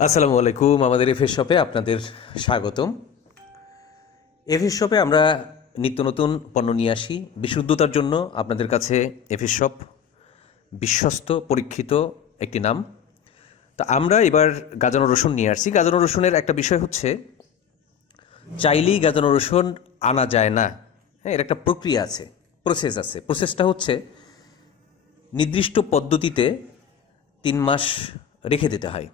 আসসালামু আলাইকুম, আমাদের এফএস শপে আপনাদের স্বাগতম। এফএস শপে আমরা নিত্য নতুন পণ্য নিয়ে আসি। বিশুদ্ধতার জন্য আপনাদের কাছে এফএস শপ বিশ্বস্ত, পরীক্ষিত একটি নাম। তা আমরা এবার গাজানো রসুন নিয়ে আসছি। গাজানো রসুনের একটা বিষয় হচ্ছে, চাইলেই গাজানো রসুন আনা যায় না। হ্যাঁ এর একটা প্রক্রিয়া আছে প্রসেস আছে। প্রসেসটা হচ্ছে, নির্দিষ্ট পদ্ধতিতে তিন মাস রেখে দিতে হয়।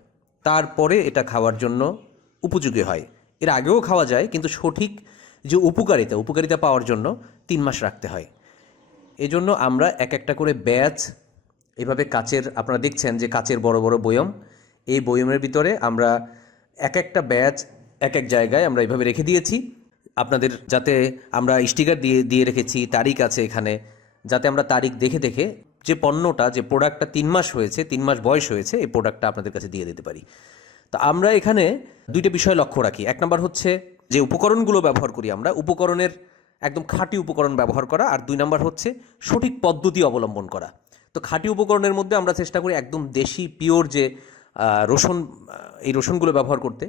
তারপরে এটা খাওয়ার জন্য উপযোগী হয়। এর আগেও খাওয়া যায়, কিন্তু সঠিক যে উপকারিতা উপকারিতা পাওয়ার জন্য তিন মাস রাখতে হয়। এজন্য আমরা এক একটা করে ব্যাচ, এভাবে কাচের, আপনারা দেখছেন যে কাচের বড় বড় বয়ম, এই বয়মের ভিতরে আমরা এক একটা ব্যাচ এক এক জায়গায় আমরা এভাবে রেখে দিয়েছি। আপনাদের যাতে আমরা স্টিকার দিয়ে দিয়ে রেখেছি, তারিখ আছে এখানে, যাতে আমরা তারিখ দেখে দেখে যে পণ্যটা, যে প্রোডাক্টটা তিন মাস হয়েছে, তিন মাস বয়স হয়েছে, এই প্রোডাক্টটা আপনাদের কাছে দিয়ে দিতে পারি। তো আমরা এখানে দুইটা বিষয় লক্ষ্য রাখি। এক নম্বর হচ্ছে যে উপকরণগুলো ব্যবহার করি আমরা, উপকরণের একদম খাঁটি উপকরণ ব্যবহার করা, আর দুই নম্বর হচ্ছে সঠিক পদ্ধতি অবলম্বন করা। তো খাঁটি উপকরণের মধ্যে আমরা চেষ্টা করি একদম দেশি পিওর যে রসুন এই রসুনগুলো ব্যবহার করতে,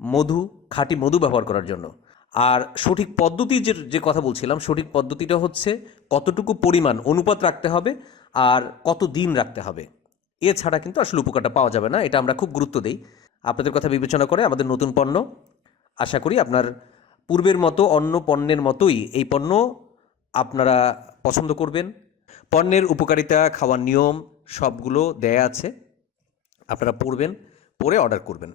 মধু, খাঁটি মধু ব্যবহার করার জন্য। আর সঠিক পদ্ধতি যে যে কথা বলছিলাম, সঠিক পদ্ধতিটা হচ্ছে কতটুকু পরিমাণ অনুপাত রাখতে হবে আর কত দিন রাখতে হবে। এছাড়া কিন্তু আসলে উপকারটা পাওয়া যাবে না, এটা আমরা খুব গুরুত্ব দিই। আপনাদের কথা বিবেচনা করে আমাদের নতুন পণ্য, আশা করি আপনার পূর্বের মতো অন্য পণ্যের মতোই এই পণ্য আপনারা পছন্দ করবেন। পণ্যের উপকারিতা, খাওয়ার নিয়ম সবগুলো দেয়া আছে, আপনারা পড়বেন পরে অর্ডার করবেন।